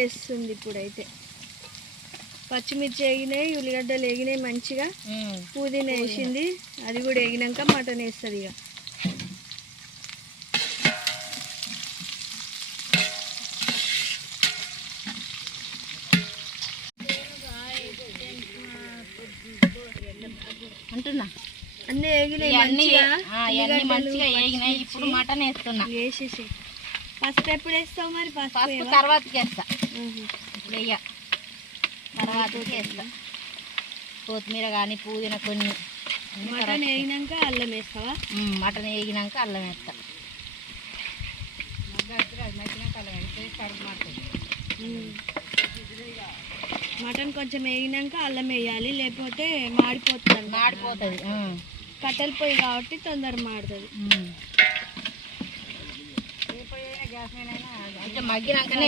వేస్తుంది ఇప్పుడైతే. పచ్చిమిర్చి వేగినాయి, ఉల్లిగడ్డలు వేగినాయి మంచిగా, పుదీనా వేసింది, అది కూడా వేగినాక మటన్ వేస్తుంది ఇక. అంటున్నా అన్నీ వేగినాయి మంచిగా వేగినాయి. ఇప్పుడు మటన్ వేస్తున్నా. వేసేసి పసుపు ఎప్పుడు వేస్తావు మరి? పసుపు తర్వాతకి వేస్తా, వెయ్య తర్వాతకి వేస్తా. కొత్తిమీర కానీ పుదీనా కొన్ని. మటన్ వేగినాక అల్లం వేస్తావా? మటన్ వేగినాక అల్లం వేస్తా. మటన్ కొంచెం వేగినాక అల్లం వేయాలి, లేకపోతే మాడిపోతుంది. కట్టెల పొయ్యి కాబట్టి తొందర మాడుతుంది. మగ్గినాకనే